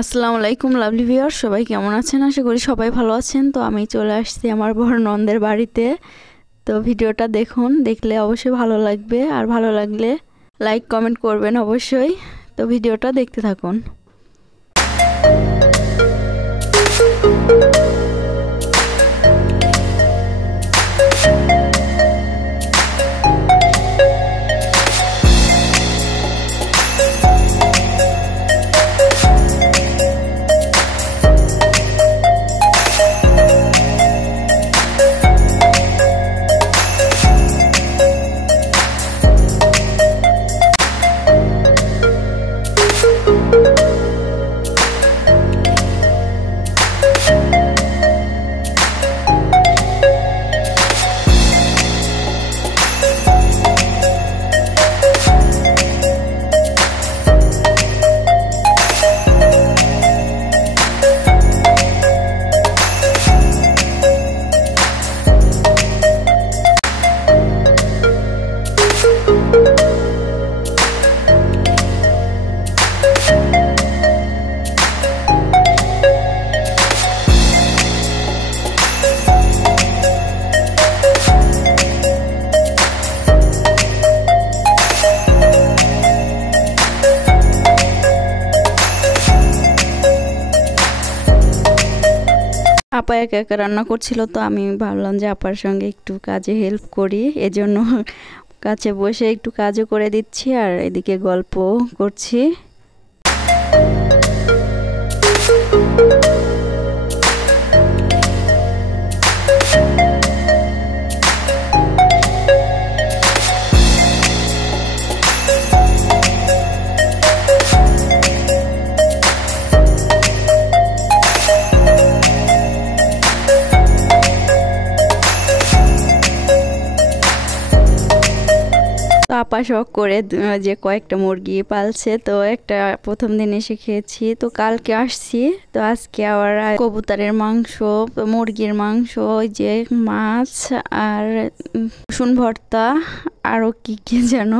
আসসালামু আলাইকুম lovely viewer, সবাই কেমন আছেন? আশা করি সবাই ভালো আছেন। তো আমি চলে আসছি আমার বড় ননদের বাড়িতে। তো ভিডিওটা দেখুন, দেখলে অবশ্যই ভালো লাগবে, আর ভালো লাগলে লাইক কমেন্ট করবেন অবশ্যই। তো ভিডিওটা দেখতে থাকুন। আপা একা একা রান্না করছিল, তো আমি ভাবলাম যে আপার সঙ্গে একটু কাজে হেল্প করি, এজন্য কাছে বসে একটু কাজও করে দিচ্ছি আর এদিকে গল্প করছি। আপা শখ করে যে কয়েকটা মুরগি পালছে, তো একটা প্রথম দিন এসে খেয়েছি, তো কালকে আসছি, তো আজকে আবার কবুতরের মাংস, মুরগির মাংস, ওই যে মাছ আর রসুন ভর্তা, আরও কি কি যেন।